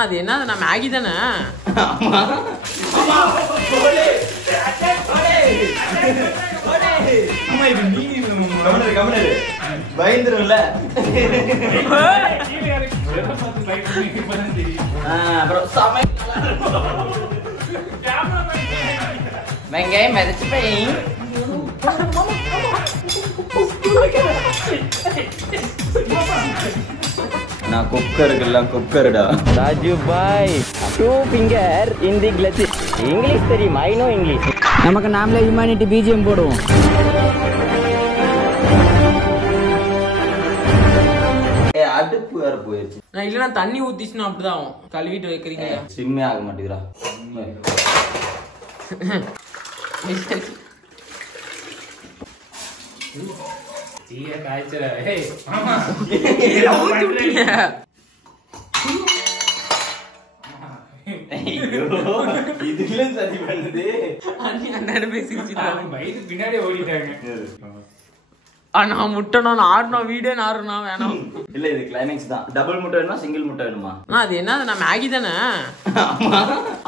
அது என்ன நான் மேகி தானே பயந்துரும்ல வெங்காயம் மிதச்சு போய் நான் குக்கருக்குல்ல குக்கருடா ராஜு பாய் 2 finger in the glitch English தெரியுமா ஐ நோ இங்கிலீஷ் நமக்கு நாமளே ஹியூமனிட்டி பிஜிஎம் போடுவோம் அடுப்பு வேற போயிடுச்சு நான் இல்லனா தண்ணி ஊத்திச்சுனா அப்படிதான் ஆகும் கழுவிட்டு வைக்கிறீங்க சிம்மே ஆக மாட்டேங்குதுடா தீய காய்ச்சற ஏய் மாமா இதுல சரி பண்ணுது அண்ணன் பேசிச்சிட்டு வயிறு பின்னாடி ஓடிட்டாங்க அண்ணா முட்டைனா நார்னா வீடே நார்னா வேணாம் இல்ல இது கிளைமேக்ஸ் தான் டபுள் முட்டை வேணுமா சிங்கிள் முட்டை வேணுமா அது என்ன நான் மேகி தானே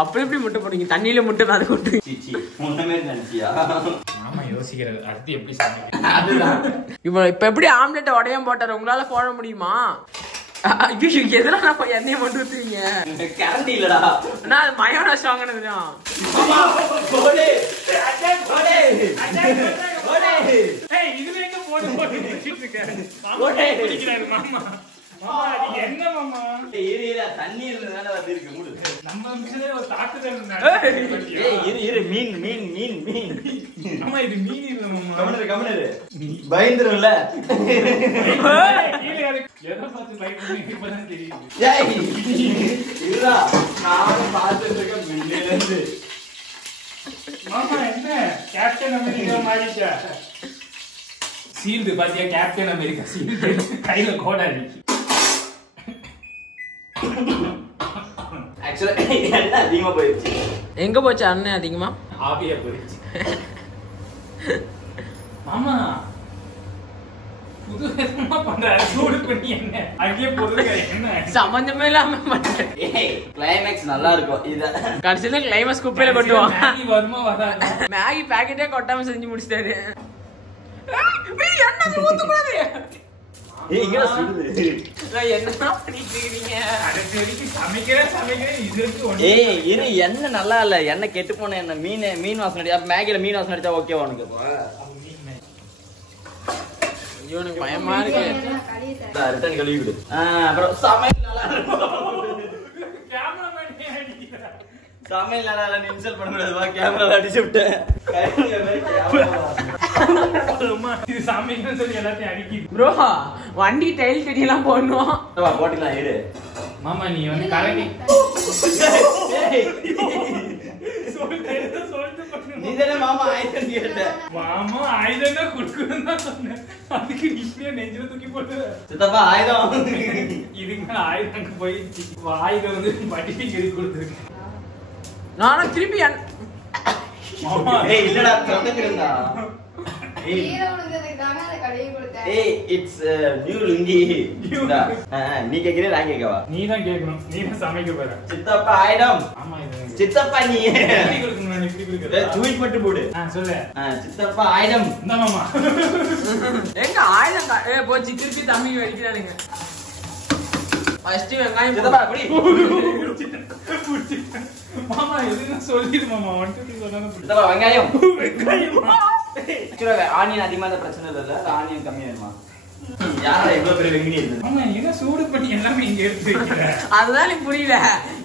அப்படி எப்படி முட்டை போடுங்க தண்ணியில முட்டை அது கொட்டு சீச்சி முன்ன மாதிரி நினைச்சியா மாமா யோசிக்கிறது அடுத்து எப்படி சமைக்க அதுதான் இப்ப எப்படி ஆம்லெட் உடையாம போட்டாரு உங்களால போட முடியுமா எதெல்லாம் நான் எண்ணெயை மட்டும் ஊத்துவீங்க கரண்ட் இல்லடா நான் மயோனஸ் வாங்கினதுதான் இதுல எங்க போட்டு போட்டு குடிச்சிட்டு இருக்காரு மாமா மாமா நீ என்ன மாமா ஏரியா தண்ணி இருந்ததால வந்து இருக்கு மூடு நம்ம மிஷினே ஒரு தாக்குதல் நடக்குது ஏய் இரு மீன் மீன் மீன் மீன் மாமா இது மீன் இல்ல மாமா கமனரு பயந்துரும்ல கீழ யாரு எதை பார்த்து பைக் பண்ணி இப்பதான் தெரியுது ஏய் இருடா நான் பார்த்துட்டு இருக்கேன் மின்னல இருந்து மாமா என்ன கேப்டன் அமெரிக்கா மாறிச்சா சீல்டு பாத்தியா கேப்டன் அமெரிக்கா சீல்டு கையில கோடாரி ஆக்சுவலா என்ன அதிகமா போயிடுச்சு எங்க போச்சு அண்ணன் அதிகமா ஆவியா போயிடுச்சு மாமா புது விதமா பண்றாரு சூடு பண்ணி என்ன அங்கேயே பொருளுங்க என்ன சம்பந்தமே இல்லாம பண்றேன் ஏய் கிளைமேக்ஸ் நல்லா இருக்கும் இத கடைசியில கிளைமேக்ஸ் குப்பையில கொட்டுவான் மேகி வருமா வராது மேகி பாக்கெட்டே கொட்டாம செஞ்சு முடிச்சிட்டாரு என்ன ஊத்துக்கூடாது ஏய் இங்க சுடுது என்ன பண்ணிட்டு இருக்கீங்க கடைசி வரைக்கும் சமைக்கிறேன் இதுக்கு ஒண்ணு ஏய் இரு என்ன நல்லா இல்ல என்ன கெட்டு போன என்ன மீன் வாசனை அடிச்சா மேகில மீன் வாசனை அடிச்சா ஓகேவா உனக்கு ஐயோ எனக்கு பயமா இருக்கு ரிட்டர்ன் கழுவி விடு அப்புறம் சமையல் நல்லா இருக்கும் கேமராமேன் அடிக்கிறா சமையல் நல்லா இல்ல இன்சல்ட் பண்ண கூடாதுவா கேமரால அடிச்சு விட்டேன் இது சமைக்கணும்னு சொல்லி எல்லாத்தையும் அடிக்கிது ப்ரோ வண்டி டைல் கட்டிலாம் போடணும் போட்டுக்கலாம் இரு மாமா நீ வந்து கரண்டி நீதானே மாமா ஆயுதம் கேட்ட மாமா ஆயுதம் தான் குடுக்கணும் தான் சொன்னேன் அதுக்கு இப்படியே நெஞ்சில தூக்கி போட்டு சித்தப்பா ஆயுதம் இதுக்கு ஆயுதம் போயிடுச்சு ஆயுதம் வந்து பட்டிக்கு கெடி கொடுத்துருக்கு நானும் திருப்பி மாமா ஏய் இல்லடா தொட்டக்கிறேன்டா ஏய் இட்ஸ் நியூ லுங்கி நீ கேக்குறே நான் கேக்கவா நீ தான் கேட்கணும் நீ தான் சமைக்க போற சித்தப்பா ஆயுதம் ஆமா இது சித்தப்பா நீ எப்படி கொடுக்கணும் நான் இப்படி கொடுக்கறேன் ட்வீட் மட்டும் போடு சொல்லு சித்தப்பா ஆயுதம் இந்த மாமா எங்க ஆயுதம் போச்சு திருப்பி தம்பி வெடிக்கிறானுங்க ஃபர்ஸ்ட் வெங்காயம் சித்தப்பா குடி மாமா எதுனா சொல்லிடு மாமா 1 2 சொன்னா சித்தப்பா வெங்காயம் வெங்காயமா ஆனியன் அதிகமா தான் பிரச்சனை இல்ல ஆனியன் கம்மியா வேணுமா யாரா இவ்வளவு பெரிய வெங்கி இருந்தது மாமா என்ன சூடு பண்ணி எல்லாமே இங்க எடுத்து வைக்கிற அதுதான் எனக்கு புரியல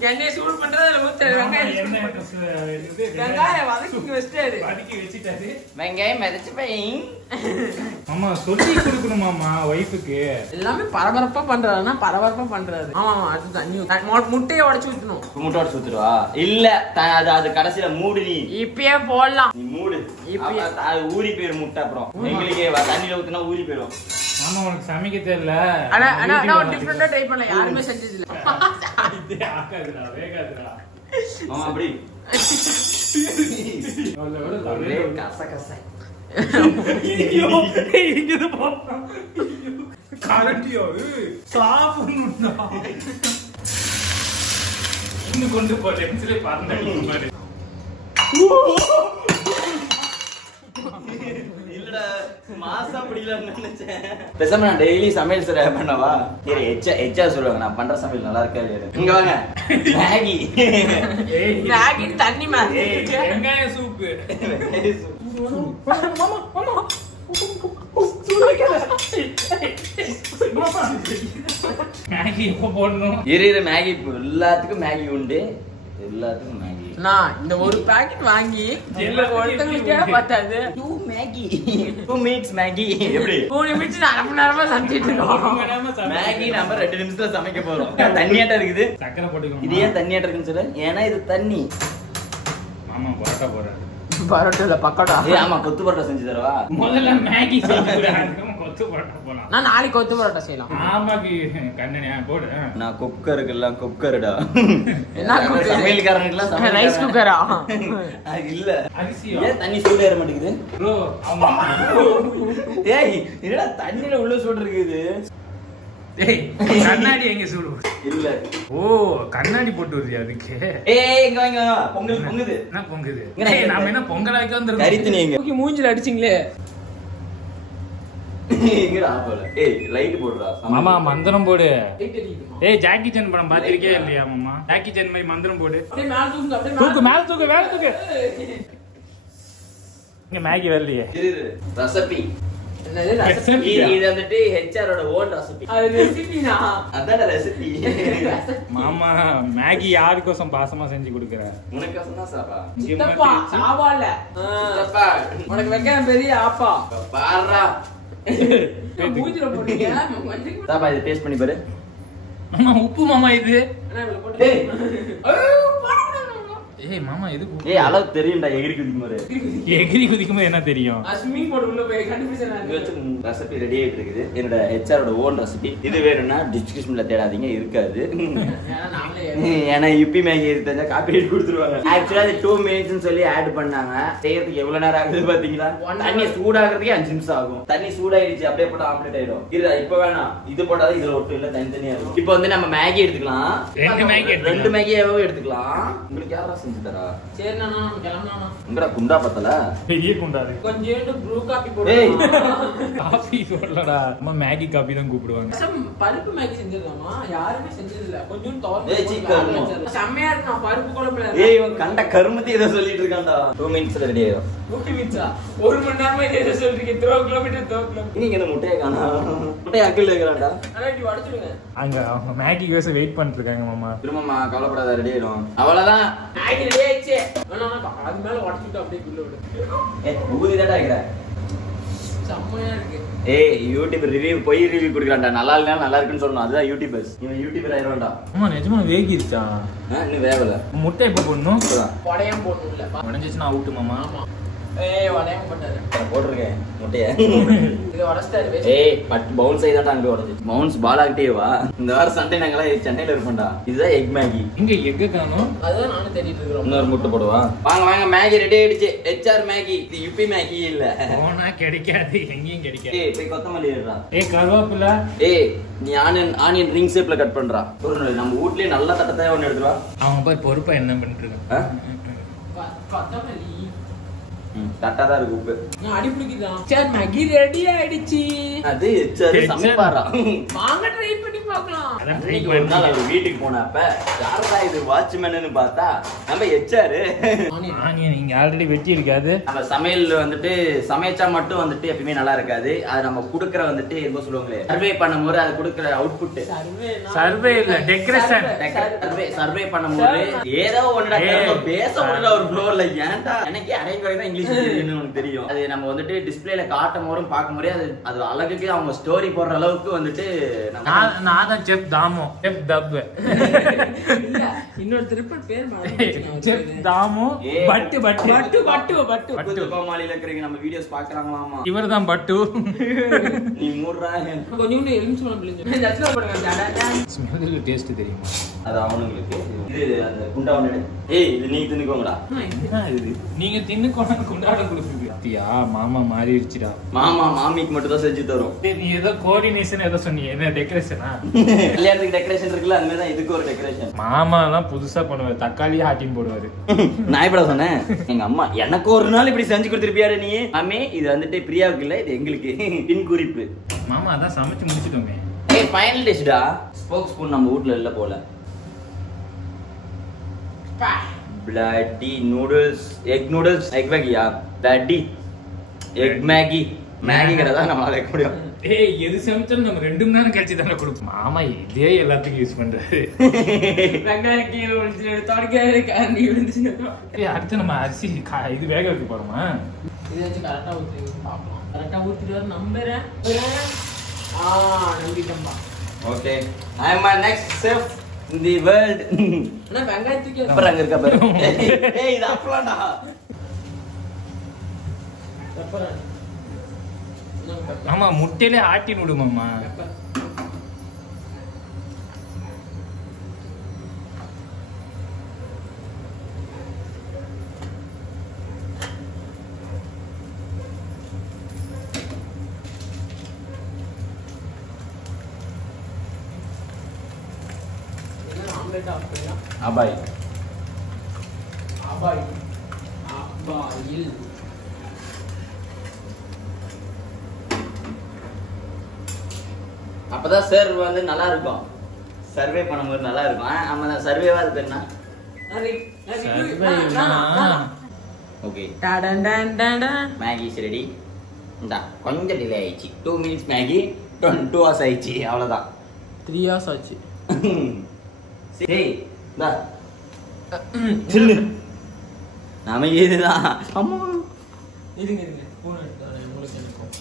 எண்ணெய் சூடு பண்றது ஊத்து வெங்காயம் வெங்காயம் வதக்கி வச்சிட்டாரு வதக்கி வச்சிட்டாரு வெங்காயம் மிதச்சு போய் மாமா சொல்லி கொடுக்கணும் மாமா வைஃபுக்கு எல்லாமே பரபரப்பா பண்றாருன்னா பரபரப்பா பண்றாரு ஆமா அது தண்ணி முட்டையை உடைச்சு ஊத்தணும் முட்டை உடைச்சு ஊத்துருவா இல்ல அது கடைசியில மூடு நீ இப்பயே போடலாம் நீ மூடு அது ஊறி போயிரும் முட்டை அப்புறம் எங்களுக்கே தண்ணியில ஊத்துனா ஊறி போயிரும் மாமா உனக்கு சமைக்க தெரியல ஆனா நான் டிஃபரெண்டா ட்ரை பண்ணல யாருமே செஞ்சது இல்ல இதே ஆகாதுடா வேகாதுடா மாமா அப்படி ஒரே கச கச இங்க பாப்பா கரண்டியோ சாப்பிடணும்டா இருந்து கொண்டு போ லென்ஸ்ல பறந்து மாதிரி. இல்லடா மாசா பிடிக்கலன்னு நினைச்சேன். பேசாம நான் டெய்லி சமையல் சரியா பண்ணவா? சரி எச்சா சொல்லுவாங்க நான் பண்ற சமையல் நல்லா இருக்கா இல்லையா. இங்க வாங்க மேகி. மேகி தண்ணி மாதிரி வெங்காய சூப். மாமா மாமா மேகி எப்ப போடணும்? இரு மேகி எல்லாத்துக்கும் மேகி உண்டு. எல்லாத்துக்கும் மேகி. நான் இந்த ஒரு பாக்கெட் வாங்கி ஒருத்தங்களுக்கே பத்தாது. 2 மேகி 2 மினிட்ஸ் மேகி எப்படி 3 நிமிஷம் அரை மணி நேரமா சமைச்சிட்டு இருக்கோம். மேகி நம்ம 2 நிமிஷத்துல சமைக்க போறோம். தண்ணியாட்ட இருக்குது. சக்கரை போட்டுக்கணும். இது ஏன் தண்ணியாட்ட இருக்குன்னு சொல்லு. ஏன்னா இது தண்ணி. மாமா பரோட்டா போறாரு. பரோட்டால பக்கோடா. ஏய் ஆமா கொத்து பரோட்டா செஞ்சு தரவா? முதல்ல மேகி செஞ்சுறாங்க. கொத்து பரோட்டா போலாம். நான் நாளைக்கு கொத்து பரோட்டா செய்யலாம். ஆமாக்கு கண்ணனே போடு. நான் குக்கருக்கெல்லாம் குக்கர்டா. என்ன குக்கர்? சமையல்காரனுக்குலாம் ரைஸ் குக்கரா? இல்ல. அரிசியா? ஏன் தண்ணி சூடு ஏற மாட்டேங்குது? ப்ரோ ஆமா. ஏய் என்னடா தண்ணில உள்ள சூடு இருக்குது? ஏய் கண்ணாடி எங்க சூடு? இல்ல. ஓ கண்ணாடி போட்டு வருது அதுக்கு. ஏய் இங்க வாங்க பொங்கல் பொங்குது. என்ன பொங்குது? இங்க ஏய் நாம என்ன பொங்கல் வைக்க வந்திருக்கோம்? கரித்துனி எங்க? தூக்கி மூஞ்சில அடிச்சிங்களே. இங்கடா போல. ஏய் லைட் போடுடா. மாமா மந்திரம் போடு. ஏய் ஜாக்கி சான் படம் பாத்திருக்கே இல்லையா மாமா? ஜாக்கி சான் மாதிரி மந்திரம் போடு. அப்படியே மேல தூக்கு அப்படியே தூக்கு மேல தூக்கு மேல தூக்கு. இங்க மேகி வரலையே. இரு ரெசிபி. என்னது ரெசிபி? இது வந்துட்டு HR ஓட ஓன் ரெசிபி. அது ரெசிபினா? அதான் ரெசிபி. மாமா மேகி யாருக்கோசம் பாசமா செஞ்சு கொடுக்குற? உனக்கு சொன்னா சாப்பா. சித்தப்பா சாவால. சித்தப்பா உனக்கு வைக்க பெரிய ஆப்பா. பாறா. மூஞ்சில போடுங்க. சாப்பா இது டேஸ்ட் பண்ணி பாரு. மாமா உப்பு மாமா இது. அண்ணா இவள போடு. ஏய் ஏய் மாமா எதுக்கு? ஏய் அளவு தெரியும்டா எகிரி குதிக்கும் போது. எகிரி குதிக்கும் போது என்ன தெரியும்? ஸ்விமிங் பூல் உள்ள போய் கண்டுபிடிச்சேன். இது வச்சு ரெசிபி ரெடி ஆயிட்டு இருக்குது. என்னோட HR ஓட ஓன் ரெசிபி. இது வேணும்னா டிஸ்கிரிப்ஷன்ல தேடாதீங்க இருக்காது. ஏன்னா யுபி மேகி தெரிஞ்சா காப்பிரைட் கொடுத்துருவாங்க. ஆக்சுவலா அது 2 மினிட்ஸ்னு சொல்லி ஆட் பண்ணாங்க. செய்யறதுக்கு எவ்வளவு நேரம் ஆகுது பாத்தீங்களா? தண்ணி சூடாகிறதுக்கே 5 நிமிஷம் ஆகும். தண்ணி சூடாயிடுச்சு அப்படியே போட்டு ஆம்லெட் ஆயிடும். இதுல இப்ப வேணாம் இது போட்டாதான் இதுல ஒட்டு இல்ல தனித்தனியா இருக்கும். இப்போ வந்து நம்ம மேகி எடுத்துக்கலாம். 2 மேகியாவே எடுத்துக்கலாம். உங்களுக்கு யாரா செஞ்சு தரா? சரி நானா நம்ம கிளம்பலாம். உங்கடா குண்டா பத்தல பெரிய குண்டாது. கொஞ்சம் ப்ரூ காபி போடு. ஏய் காபி போடலடா. அம்மா மேகி காபி தான் கூப்பிடுவாங்க. பருப்பு மேகி செஞ்சிருக்காமா? யாருமே செஞ்சது இல்ல. கொஞ்சம் ஏய் சீக்கிரம் செம்மையா இருக்கு. நான் பருப்பு குழம்புல. ஏய் இவன் கண்ட கருமத்தி ஏதோ சொல்லிட்டு இருக்கான்டா. 2 மினிட்ஸ்ல ரெடி ஆயிடும். 2 மினிட்ஸா? 1 மணி நேரமா இதை சொல்றீங்க. 3 கிலோமீட்டர் 3 கிலோமீட்டர். இன்னைக்கு என்ன முட்டையை காணோம். முட்டையை அக்கில் வைக்கிறான்டா. அண்ணா இப்படி உடைச்சிடுங்க. அங்க அவங்க மேகி கோச வெயிட் பண்ணிட்டு இருக்காங்க மாமா. திரும்பமா கவலைப்படாத ரெடி ஆயிடும். அவ்வளவுதான். மேகி ரெடி ஆயிடுச்சு. அண்ணா அது மேல உடைச்சிட்டு அப்படியே குள்ள விடு. ஏய் ஊதி தான்டா வைக்கிற. செம்மையா இருக்கு. ஏய் யூடியூப் ரிவ்யூ போய் ரிவ்யூ கொடுக்குறான்டா. நல்லா இல்லைனா நல்லா இருக்குன்னு சொல்லணும். அதுதான் யூடியூபர்ஸ். இவன் யூடியூபர் ஆயிடுவான்டா. அம்மா நிஜமா வேகிருச்சா? இன்னும் வேகல. முட்டை எப்ப போடணும்? உடையாம போடணும் இல்ல. உடைஞ்சிச்சுன்னா அவுட் மாமா. ஆமா. ஏய் உடையாம போட்டாரு. நான் போட்டுருக்கேன் முட்டைய. இது உடைச்சிட்டாரு. ஏய் பட் பவுன்ஸ் ஆயிதான் அங்க உடைஞ்சு. பவுன்ஸ் பால் ஆகிட்டே வா. இந்த வாரம் சண்டே நாங்கெல்லாம் சென்னையில இருப்போம்டா. இதுதான் எக் மேகி. இங்க எக் காணோம். அதான் நானும் தேடிட்டு இருக்கேன். இன்னொரு முட்டை போடுவா. வாங்க வாங்க மேகி ரெடி ஆயிடுச்சு. HR Maggi. இது யுபி மேகி இல்ல. போனா கிடைக்காது. எங்கேயும் கிடைக்காது. ஏய் போய் கொத்தமல்லி ஏறுடா. ஏய் கருவேப்பிலை. ஏய் நீ ஆனியன் ரிங் ஷேப்ல கட் பண்றா. ஒரு நம்ம வீட்லயே நல்ல தட்டத்தை ஒன்னு எடுத்துவா. அவன் போய் பொறுப்பா என்ன பண்ணிட்டு இருக்கான்? கொத்தமல்லி தட்டாதான் இருக்கு உப்பு. நான் அடி பிடிக்குதான். சரி மேகி ரெடி ஆயிடுச்சு. அது சமைப்பாரா. வாங்க ட்ரை பண்ணி பார்க்கலாம். அன்னைக்கு ஒரு நாள் அவர் வீட்டுக்கு போனப்ப யாரா இது வாட்ச்மேன்னு பார்த்தா நம்ம HR. ஆனியன் நீங்க ஆல்ரெடி வெட்டி இருக்காது. நம்ம சமையல் வந்துட்டு சமைச்சா மட்டும் வந்துட்டு எப்பயுமே நல்லா இருக்காது. அது நம்ம குடுக்கற வந்துட்டு என்ன சொல்லுவாங்களே சர்வே பண்ணும்போது அது குடுக்கற அவுட்புட். சர்வே இல்ல டெக்கரேஷன். சர்வே பண்ணும்போது ஏதோ ஒண்ணுடா பேச முடியல ஒரு ஃப்ளோர்ல. ஏன்டா எனக்கு அரைக்குறை தான் இங்கிலீஷ் தெரியும்னு உனக்கு தெரியும். அது நம்ம வந்துட்டு டிஸ்பிளேல காட்டும் போதும் பார்க்கும் போதே அது அழகுக்கு அவங்க ஸ்டோரி போடுற அளவுக்கு வந்துட்டு நான் தான் செஃப் தாமோ. செஃப் தப். இல்ல இன்னொரு திருப்பி பேர் செஃப் தாமோ. பட்டு பட்டு பட்டு பட்டு பட்டு பட்டு கோமாளில இருக்கறீங்க நம்ம வீடியோஸ் பார்க்கறாங்களாமா. இவர்தான் பட்டு. நீ மூடுறா. கொஞ்சம் எலுமிச்சம்பழம் பிழிஞ்சு இந்த இடத்துல போடுங்க. ஸ்மெல் டேஸ்ட் தெரியுமா? அது அவங்களுக்கு. இது அந்த குண்டாவன. ஏய் இது நீ தின்னுக்கோங்கடா. என்ன இது? நீங்க தின்னு கொண்டு குண்டாட குடுக்குறீங்க. அப்படியா மாமா மாறிடுச்சுடா. மாமா மாமிக்கு மட்டும் தான் செஞ்சு தரும். நீ ஏதோ கோஆர்டினேஷன் ஏதோ சொன்னீங்க. என்ன டெக்கரேஷனா? கல்யாணத்துக்கு டெக்கரேஷன் இருக்குல்ல அந்த மாதிரி தான் இதுக்கு ஒரு டெக்கரேஷன். மாமா தான் புதுசா பண்ணுவாரு, தக்காளி ஆட்டின்னு போடுவாரு. நான் இப்ப சொன்னேன் எங்க அம்மா எனக்கு ஒரு நாள் இப்படி செஞ்சு கொடுத்துருப்பியாரு நீ. அம்மே இது வந்துட்டு பிரியாவுக்கு இல்ல, இது எங்களுக்கு பின் குறிப்பு. மாமா அதான் சமைச்சு முடிச்சிட்டோமே. ஏய் ஃபைனல் டிஷ்டா. ஸ்போக் ஸ்பூன் நம்ம வீட்ல இல்ல போல. bloody noodles, egg noodles, egg maggi யா bloody egg maggi மேகி கடை நம்மளால வைக்க முடியும். ஏய் எது சமைச்சாலும் நம்ம 2 மணி நேரம் கழிச்சு தானே கொடுப்போம். மாமா இதே எல்லாத்துக்கும் யூஸ் பண்றாரு. வெங்காயம் கீழே விழுந்துச்சு, தொடக்க கரண்டி விழுந்துச்சு. அடுத்து நம்ம அரிசி இது வேக வைக்க போறோமா? இதை வச்சு கரெக்டா ஊற்றி பார்க்கலாம். கரெக்டா ஊற்றிட்டு நம்புறேன். நம்பிட்டோம்பா. Okay, I am my next chef in the world. அண்ணா வெங்காயத்துக்கு அப்புறம் அங்க இருக்க பாரு. ஏய் இது அப்பலாம்டா. பெப்பர். ஆமா முட்டையிலே ஆட்டி விடு மாமா. அபாய் அபாய் அபாயில் அப்பதான் சார் வந்து நல்லா இருக்கும். சர்வே பண்ணும்போது நல்லா இருக்கும். ஆமா சர்வேவா இருக்குன்னா ஓகே. Maggi is ready. இந்தா கொஞ்சம் டிலே ஆயிடுச்சு. 2 minutes மேகி 2 hours ஆயிடுச்சு. அவ்வளவுதான். 3 hours ஆச்சு. சரி இந்தா சில்லு நாம இதுதான். அம்மா இருங்க போன் எடுத்து வரேன். உங்களுக்கு எனக்கும்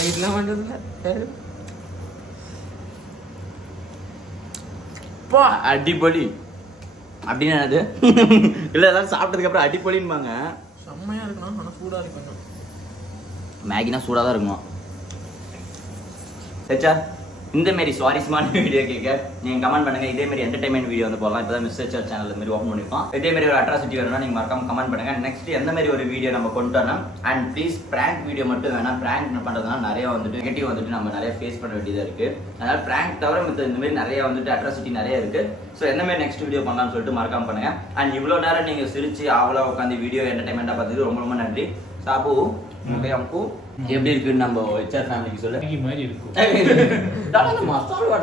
இதெல்லாம் பண்றதுல பா அடிப்பொலி அப்படின்னு அது இல்ல எல்லாம் சாப்பிட்டதுக்கு அப்புறம் அடிப்பொலின்பாங்க. செம்மையா இருக்கணும், ஆனா சூடா இருக்கணும். மேகினா சூடா தான் இருக்குமா? சரிச்சா, இந்த மாதிரி சுவாரஸ்யமான வீடியோ கேட்க நீங்க கமெண்ட் பண்ணுங்க. இதே மாதிரி என்டர்டைன்மெண்ட் வீடியோ வந்து போடலாம். இப்பதான் மிஸ்டர் சேனல் மாதிரி ஓப்பன் பண்ணிருக்கோம். இதே மாதிரி ஒரு அட்ராசிட்டி வேணும்னா நீங்க மறக்காம கமெண்ட் பண்ணுங்க. நெக்ஸ்ட் எந்த மாதிரி ஒரு வீடியோ நம்ம கொண்டு வரணும். அண்ட் ப்ளீஸ் பிராங்க் வீடியோ மட்டும் வேணாம். பிராங்க் பண்றதுனால நிறைய வந்துட்டு நெகட்டிவ் வந்துட்டு நம்ம நிறைய ஃபேஸ் பண்ண வேண்டியதா இருக்கு. அதனால பிராங்க் தவிர இந்த மாதிரி நிறைய வந்துட்டு அட்ராசிட்டி நிறைய இருக்கு. ஸோ எந்த மாதிரி நெக்ஸ்ட் வீடியோ பண்ணலாம்னு சொல்லிட்டு மறக்காம பண்ணுங்க. அண்ட் இவ்வளவு நேரம் நீங்க சிரிச்சு அவ்வளோ உட்காந்து வீடியோ என்டர்டைன்மெண்டா பார்த்தது ரொம்ப ரொம்ப நன்றி. சாப்பு அம்கு எப்படி இருக்குன்னு நம்ம ஹெச்ஆர் ஃபேமிலிக்கு சொல்ல மாதிரி இருக்கும். மசாலா